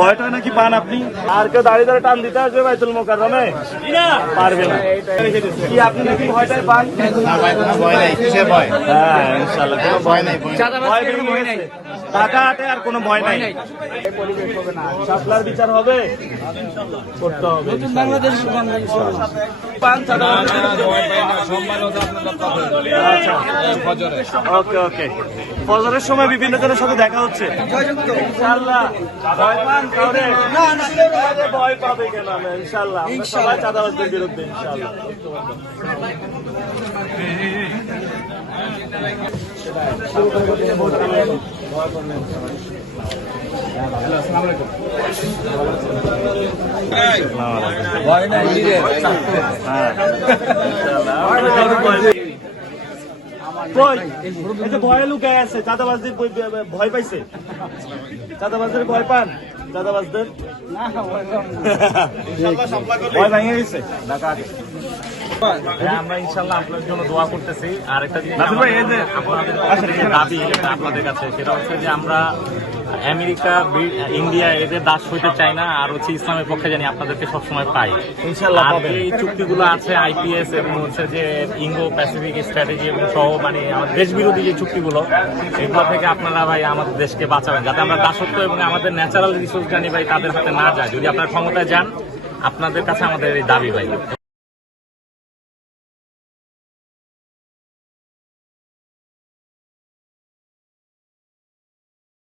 ভয়টা নাকি পান আপনি? আর কেউ দাঁড়িয়ে দাঁড়িয়ে টান দিতে আসবে বাইতুল মোকাররমে? পারবে না। কি আপনি নাকি ভয়টাই পান? না ভাই, কোনো ভয় নাই। কিসের ভয়? হ্যাঁ, ইনশাআল্লাহ কোনো ভয় নাই, ভয় নেই। টাকা হাটে আর কোনো ভয় নাই। শাপলার বিচার হবে, করতে হবে। পান ওকে ওকে। ফজরের সময় বিভিন্ন জনের সাথে দেখা হচ্ছে। ইনশাআল্লাহ ভয় পান কাউরে? ভয় পাবে কেন? ইনশাআল্লাহ আমরা সবাই চাঁদাবাজদের বিরুদ্ধে ইনশাআল্লাহ। ভয়ে লুকায় আছে, চাঁদাবাজদের ভয় পাইছে। চাঁদাবাজদের ভয় পান? চাঁদাবাজদের ভয় ভেঙে গেছে। আমরা ইনশাল্লাহ আপনার জন্য দোয়া করতেছি। আর একটা জিনিস আপনাদের দাবি আপনাদের কাছে, সেটা হচ্ছে যে আমরা আমেরিকা, ইন্ডিয়া এদের দাস হইতে চাই না, আর হচ্ছে ইসলামের পক্ষে জানি আপনাদেরকে সবসময় পাই ইনশাল্লাহ। আর এই চুক্তিগুলো আছে আইপিএস এবং হচ্ছে যে ইঙ্গো প্যাসিফিক স্ট্র্যাটেজি এবং সহ মানে দেশ বিরোধী যে চুক্তিগুলো, এগুলো থেকে আপনারা ভাই আমাদের দেশকে বাঁচাবেন, যাতে আমরা দাসত্ব এবং আমাদের ন্যাচারাল রিসোর্স জানি ভাই তাদের হাতে না যায়। যদি আপনার ক্ষমতায় যান, আপনাদের কাছে আমাদের এই দাবি ভাই।